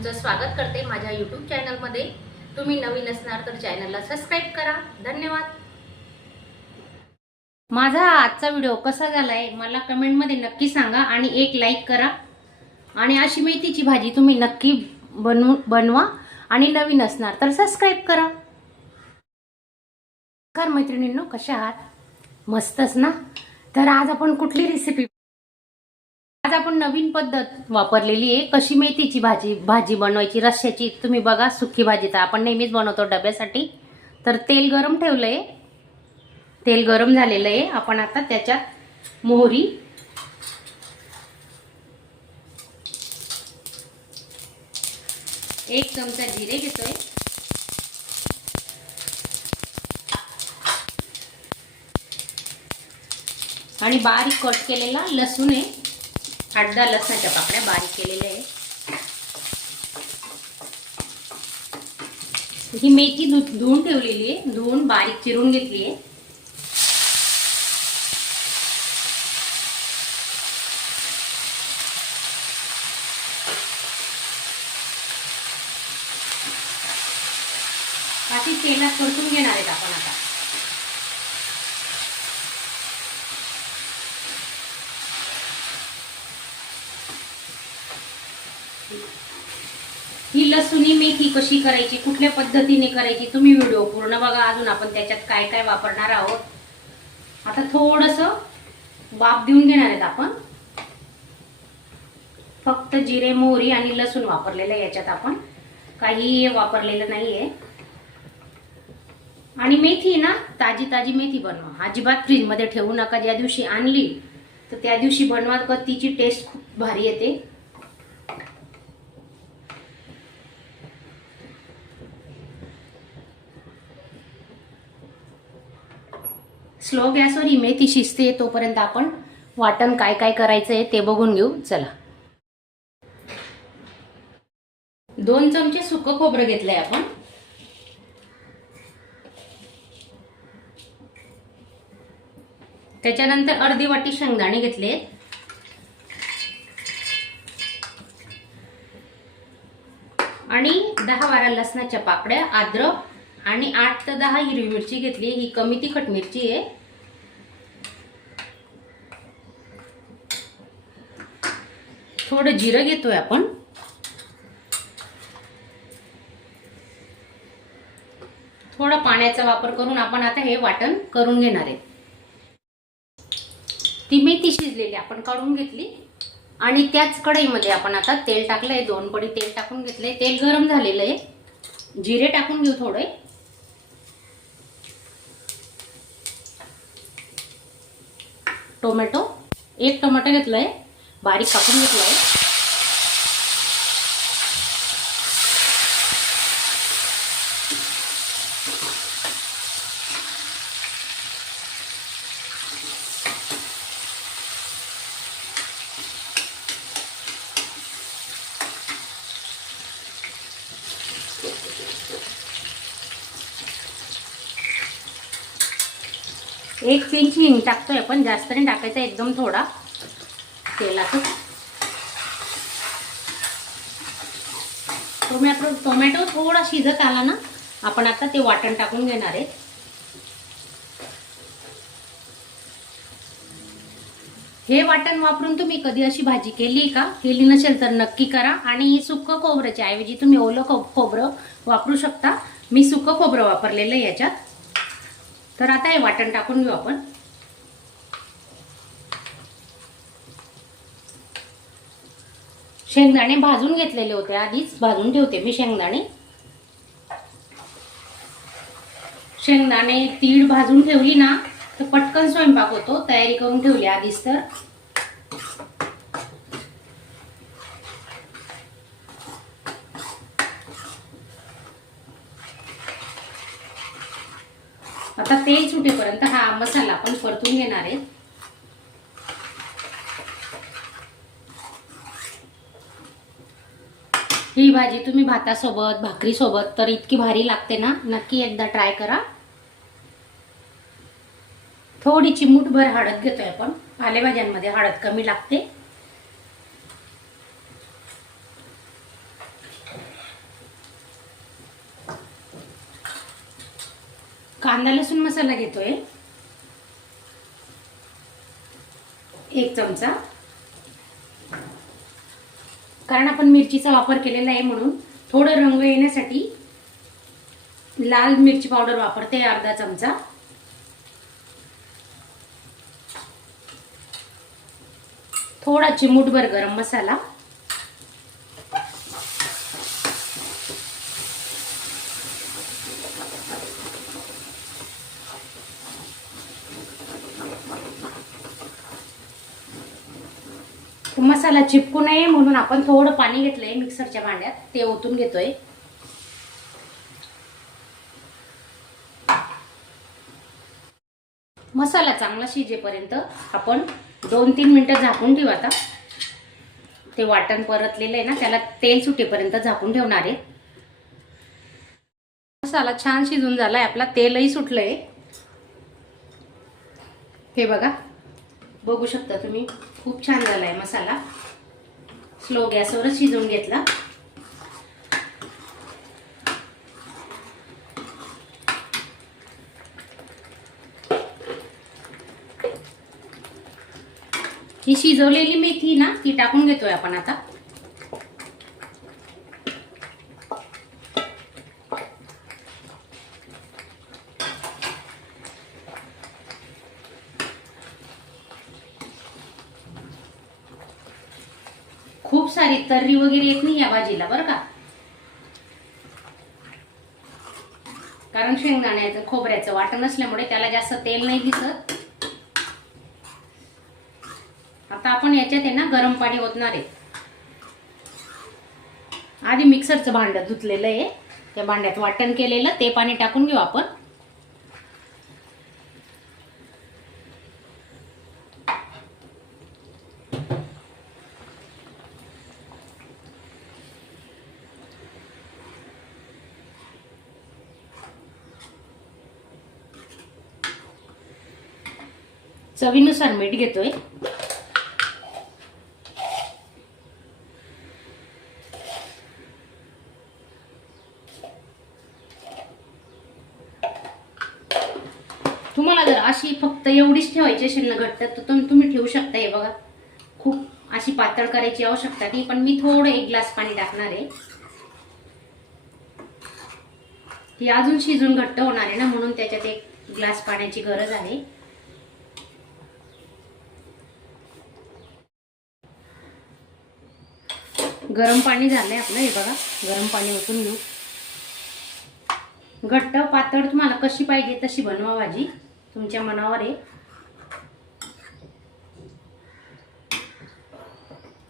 तुमचं स्वागत करते माझ्या यूट्यूब चॅनलमध्ये तुम्ही नवीन असणार तर चॅनलला सबस्क्राईब करा. धन्यवाद. माझा आजचा व्हिडिओ कसा झालाय मला कमेंटमध्ये नक्की सांगा आणि एक लाईक करा. आणि अशी मेथीची भाजी तुम्ही नक्की बनवू बनवा आणि नवीन असणार तर सबस्क्राईब करा. नमस्कार मैत्रिणींनो कशा आहात? मस्तच ना? तर आज आपण कुठली रेसिपी आज आपण नवीन पद्धत वापरलेली आहे. कशी मेथीची भाजी भाजी बनवायची रश्श्याची तुम्ही बघा सुकी भाजी तर आपण नेहमीच बनवतो डब्यासाठी. तर तेल गरम ठेवलंय. तेल गरम झालेलं आहे. आपण आता त्याच्यात मोहरी एक चमचा जिरे घेतोय. आणि बारीक कट केलेला लसूण आहे. आठ दहा लसणाच्या पाकड्या बारीक केलेल्या आहे ही मेथी धु धुवून ठेवलेली आहे. धुवून बारीक चिरून घेतली आहे. अशी तेलात परतून घेणार आहेत आपण आता. ही लसुणी मेथी कशी करायची कुठल्या पद्धतीने करायची तुम्ही व्हिडिओ पूर्ण बघा. अजून आपण त्याच्यात काय काय वापरणार आहोत. आता थोडस वाफ देऊन घेणार आहेत आपण. फक्त जिरे मोहरी आणि लसूण वापरलेलं आहे याच्यात आपण. काही वापरलेलं नाहीये. आणि मेथी ना ताजी ताजी मेथी बनवा. अजिबात फ्रीजमध्ये ठेवू नका. ज्या दिवशी आणली तर त्या दिवशी बनवा तिची टेस्ट खूप भारी येते. स्लो गॅसवर ही शिजते तोपर्यंत आपण वाटण काय काय करायचं आहे ते बघून घेऊ. चला. दोन चमचे सुकं खोबरं घेतलंय आपण. त्याच्यानंतर अर्धी वाटी शेंगदाणे घेतले. आणि दहा बारा लसणाच्या पाकड्या आद्रक आणि आठ ते दहा हिरवी मिरची घेतली ही कमी तिखट मिरची आहे. थोडं जिरं घेतोय आपण. थोडा पाण्याचा वापर करून आपण आता हे वाटण करून घेणार आहे. ती मेथी शिजलेली आपण काढून घेतली. आणि त्याच कढईमध्ये आपण आता तेल टाकलंय. दोन पडी तेल टाकून घेतलंय. तेल गरम झालेलं आहे. जिरे टाकून घेऊ थोडे. टोमॅटो. एक टोमॅटो घेतलाय. बारीक कापून घेतलाय. एक पिंच हिंग टाकतोय आपण. जास्त नाही टाकायचा एकदम थोडा. तेलातच टोमॅटो टोमॅटो थोडा शिजत आला ना आपण आता ते वाटण टाकून घेणार आहे. हे वाटण वापरून तुम्ही कधी अशी भाजी केली का? केली नसेल तर नक्की करा. आणि ही सुक्क खोबऱ्याच्या ऐवजी तुम्ही ओलं खो खोबरं वापरू शकता. मी सुक्क खोबरं वापरलेलं आहे याच्यात. तर आता हे वाटण टाकून घेऊ आपण. शेंगदाणे भाजून घेतलेले होते आधीच भाजून ठेवते मी शेंगदाणे. शेंगदाणे तीळ भाजून ठेवली ना तर पटकन स्वयंपाक होतो तयारी करून ठेवली आधीच तर. आता तेल सुटेपर्यंत हा मसाला आपण परतून घेणार आहे. ही भाजी तुम्ही भातासोबत भाकरीसोबत तर इतकी भारी लागते ना? नक्की एकदा ट्राय करा. थोडी चिमूटभर हळद घेतोय आपण. पालेभाज्यांमध्ये हळद कमी लागते. कांदा लसूण मसाला घेतोय. एक चमचा. कारण आपण मिरचीचा वापर केलेला आहे म्हणून थोडं रंग येण्यासाठी लाल मिरची पावडर वापरते अर्धा चमचा. थोडा चिमूटभर गरम मसाला. मसाला चिपकू नये म्हणून आपण थोडं पाणी घेतलंय मिक्सरच्या भांड्यात. ते ओतून घेतोय. मसाला चांगला शिजेपर्यंत आपण दोन तीन मिनटं झाकून ठेवू आता. ते वाटण परतलेलं आहे ना त्याला तेल सुटेपर्यंत झाकून ठेवणार आहे. मसाला छान शिजून झालाय आपला तेलही सुटलंय. हे बघा. बघू शकता तुम्ही. खूप छान झालाय मसाला. स्लो गॅसवरच शिजवून घेतला. ही शिजवलेली मेथी ना ती टाकून घेतोय आपण आता खूप सारी तर्री वगैरे येत नाही या भाजीला बरं का? कारण शेंगदाण्याचं खोबऱ्याचं वाटण असल्यामुळे त्याला जास्त तेल नाही दिसत. आता आपण याच्यात आहे ना गरम पाणी ओतणार आहे. आधी मिक्सरचं भांड धुतलेलं आहे. त्या भांड्यात वाटण केलेलं ते पाणी टाकून घेऊ आपण. चवीनुसार मीठ घेतोय. तुम्हाला जर अशी फक्त एवढीच ठेवायची असेल ना घट्ट तर तुम्ही ठेवू शकता हे बघा. खूप अशी पातळ करायची आवश्यकता नाही पण मी थोडं एक ग्लास पाणी टाकणार आहे. ती अजून शिजून घट्ट होणार आहे ना म्हणून त्याच्यात एक ग्लास पाण्याची गरज आहे. गरम पाणी झालंय आपलं हे बघा. गरम पाणी ओतून घेऊ. घट्ट पातळ तुम्हाला कशी पाहिजे तशी बनवा भाजी. तुमच्या मनावर आहे.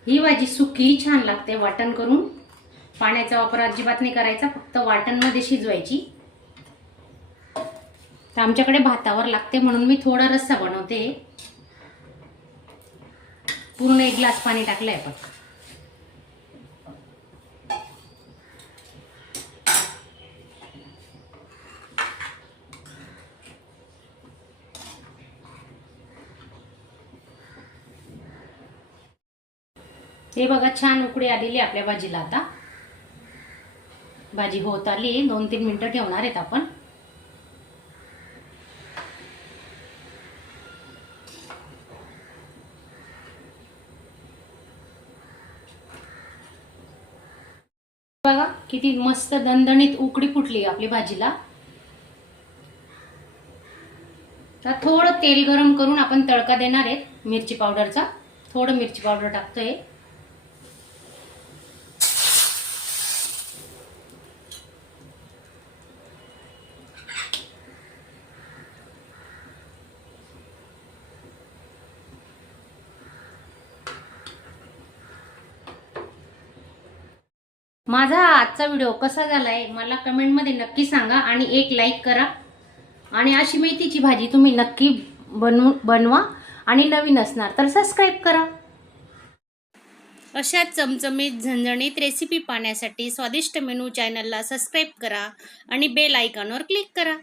ही भाजी सुकी छान लागते वाटण करून. पाण्याचा वापर अजिबात नाही करायचा फक्त वाटणमध्ये शिजवायची. तर आमच्याकडे भातावर लागते म्हणून मी थोडा रस्सा बनवते. पूर्ण एक ग्लास पाणी टाकलंय आपण. हे बघा छान उकडी आलेली आहे आपल्या भाजीला आता. भाजी होत आली दोन तीन मिनिटं ठेवणार आहेत आपण. बघा किती मस्त दणदणीत उकडी फुटली आपली भाजीला. तर थोडं तेल गरम करून आपण तडका देणार आहेत मिरची पावडरचा. थोडं मिरची पावडर टाकतोय. माझा आजचा व्हिडिओ कसा झाला आहे मला कमेंटमध्ये नक्की सांगा आणि एक लाईक करा. आणि अशी मेथीची भाजी तुम्ही नक्की बनवू बनवा आणि नवीन असणार तर सबस्क्राईब करा. अशा चमचमीत झणझणीत रेसिपी पाहण्यासाठी स्वादिष्ट मेनू चॅनलला सबस्क्राईब करा आणि बेल आयकॉनवर क्लिक करा.